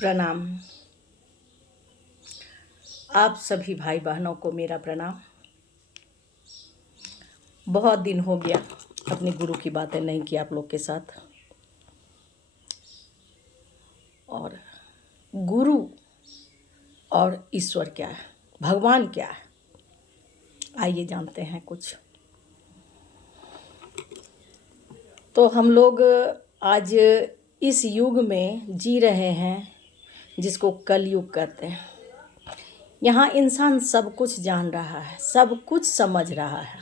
प्रणाम। आप सभी भाई बहनों को मेरा प्रणाम। बहुत दिन हो गया अपने गुरु की बातें नहीं की आप लोग के साथ। और गुरु और ईश्वर क्या है, भगवान क्या है, आइए जानते हैं कुछ। तो हम लोग आज इस युग में जी रहे हैं जिसको कलयुग कहते हैं। यहाँ इंसान सब कुछ जान रहा है, सब कुछ समझ रहा है।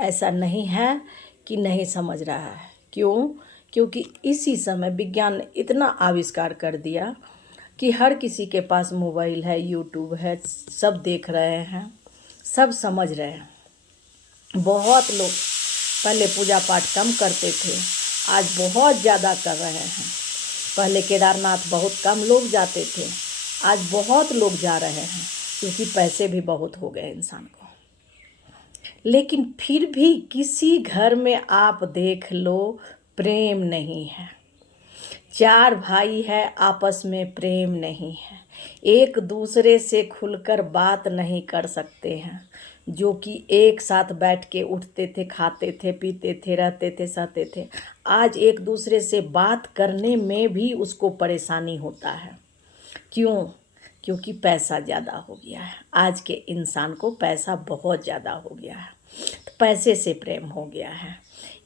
ऐसा नहीं है कि नहीं समझ रहा है। क्यों? क्योंकि इसी समय विज्ञान ने इतना आविष्कार कर दिया कि हर किसी के पास मोबाइल है, यूट्यूब है, सब देख रहे हैं, सब समझ रहे हैं। बहुत लोग पहले पूजा पाठ कम करते थे, आज बहुत ज़्यादा कर रहे हैं। पहले केदारनाथ बहुत कम लोग जाते थे, आज बहुत लोग जा रहे हैं, क्योंकि पैसे भी बहुत हो गए इंसान को। लेकिन फिर भी किसी घर में आप देख लो, प्रेम नहीं है। चार भाई है, आपस में प्रेम नहीं है। एक दूसरे से खुलकर बात नहीं कर सकते हैं, जो कि एक साथ बैठ के उठते थे, खाते थे, पीते थे, रहते थे, सहते थे। आज एक दूसरे से बात करने में भी उसको परेशानी होता है। क्यों? क्योंकि पैसा ज़्यादा हो गया है। आज के इंसान को पैसा बहुत ज़्यादा हो गया है, तो पैसे से प्रेम हो गया है।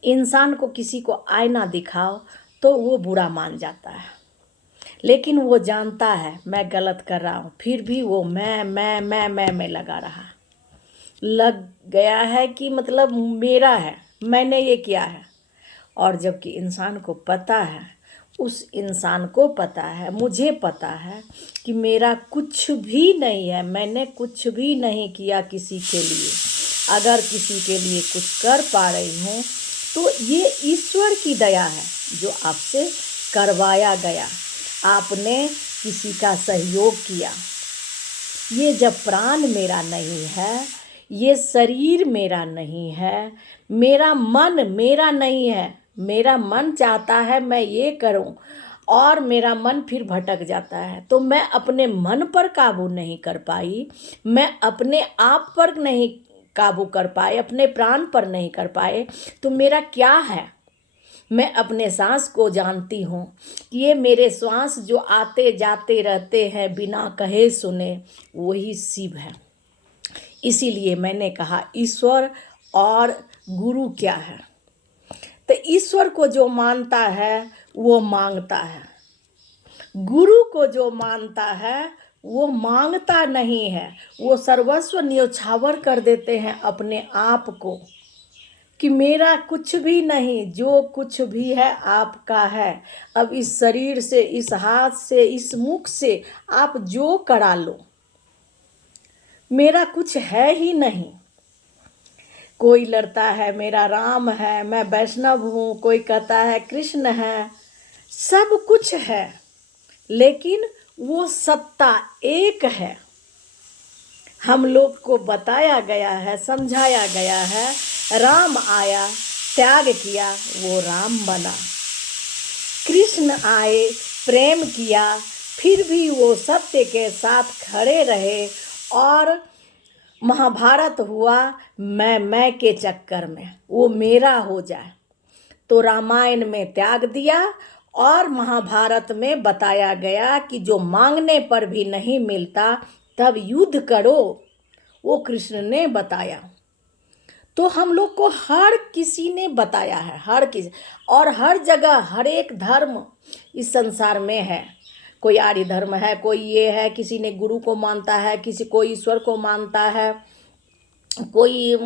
इंसान को किसी को आईना दिखाओ तो वो बुरा मान जाता है, लेकिन वो जानता है मैं गलत कर रहा हूँ, फिर भी वो मैं लग गया है कि मतलब मेरा है, मैंने ये किया है। और जबकि इंसान को पता है, उस इंसान को पता है, मुझे पता है कि मेरा कुछ भी नहीं है, मैंने कुछ भी नहीं किया किसी के लिए। अगर किसी के लिए कुछ कर पा रही हूँ तो ये ईश्वर की दया है जो आपसे करवाया गया। आपने किसी का सहयोग किया। ये जब प्राण मेरा नहीं है, ये शरीर मेरा नहीं है, मेरा मन मेरा नहीं है, मेरा मन चाहता है मैं ये करूं और मेरा मन फिर भटक जाता है, तो मैं अपने मन पर काबू नहीं कर पाई, मैं अपने आप पर नहीं काबू कर पाए, अपने प्राण पर नहीं कर पाए, तो मेरा क्या है? मैं अपने सांस को जानती हूँ कि ये मेरे श्वास जो आते जाते रहते हैं बिना कहे सुने, वही शिव है। इसीलिए मैंने कहा ईश्वर और गुरु क्या है। तो ईश्वर को जो मानता है वो मांगता है, गुरु को जो मानता है वो मांगता नहीं है। वो सर्वस्व न्योछावर कर देते हैं अपने आप को कि मेरा कुछ भी नहीं, जो कुछ भी है आपका है। अब इस शरीर से, इस हाथ से, इस मुख से आप जो करा लो, मेरा कुछ है ही नहीं। कोई लड़ता है मेरा राम है, मैं वैष्णव हूँ, कोई कहता है कृष्ण है, सब कुछ है, लेकिन वो सत्ता एक है। हम लोग को बताया गया है, समझाया गया है, राम आया, त्याग किया, वो राम बना। कृष्ण आए, प्रेम किया, फिर भी वो सत्य के साथ खड़े रहे और महाभारत हुआ मैं के चक्कर में, वो मेरा हो जाए। तो रामायण में त्याग दिया और महाभारत में बताया गया कि जो मांगने पर भी नहीं मिलता तब युद्ध करो, वो कृष्ण ने बताया। तो हम लोग को हर किसी ने बताया है, हर किसी, और हर जगह हर एक धर्म इस संसार में है। कोई आर्य धर्म है, कोई ये है, किसी ने गुरु को मानता है, किसी कोई ईश्वर को मानता है, कोई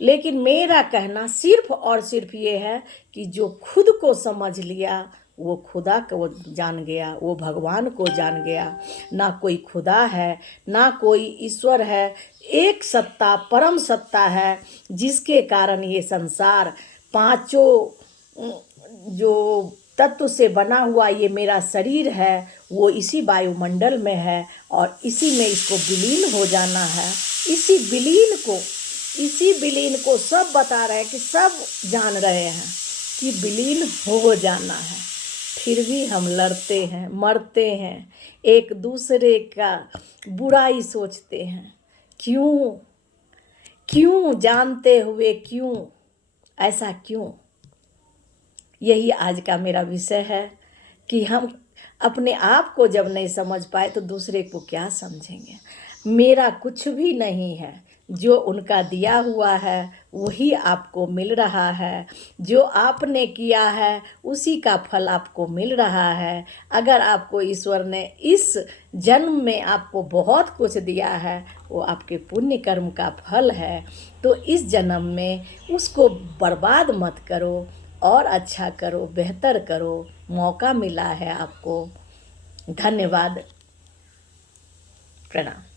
लेकिन मेरा कहना सिर्फ और सिर्फ ये है कि जो खुद को समझ लिया वो खुदा को जान गया, वो भगवान को जान गया। ना कोई खुदा है, ना कोई ईश्वर है, एक सत्ता, परम सत्ता है, जिसके कारण ये संसार पांचों जो तत्व से बना हुआ ये मेरा शरीर है, वो इसी वायुमंडल में है और इसी में इसको विलीन हो जाना है। इसी विलीन को सब बता रहे हैं कि सब जान रहे हैं कि विलीन हो जाना है। फिर भी हम लड़ते हैं, मरते हैं, एक दूसरे का बुराई सोचते हैं। क्यों? क्यों? जानते हुए क्यों? ऐसा क्यों? यही आज का मेरा विषय है कि हम अपने आप को जब नहीं समझ पाए तो दूसरे को क्या समझेंगे। मेरा कुछ भी नहीं है, जो उनका दिया हुआ है वही आपको मिल रहा है। जो आपने किया है उसी का फल आपको मिल रहा है। अगर आपको ईश्वर ने इस जन्म में आपको बहुत कुछ दिया है, वो आपके पुण्य कर्म का फल है, तो इस जन्म में उसको बर्बाद मत करो और अच्छा करो, बेहतर करो। मौका मिला है आपको। धन्यवाद। प्रणाम।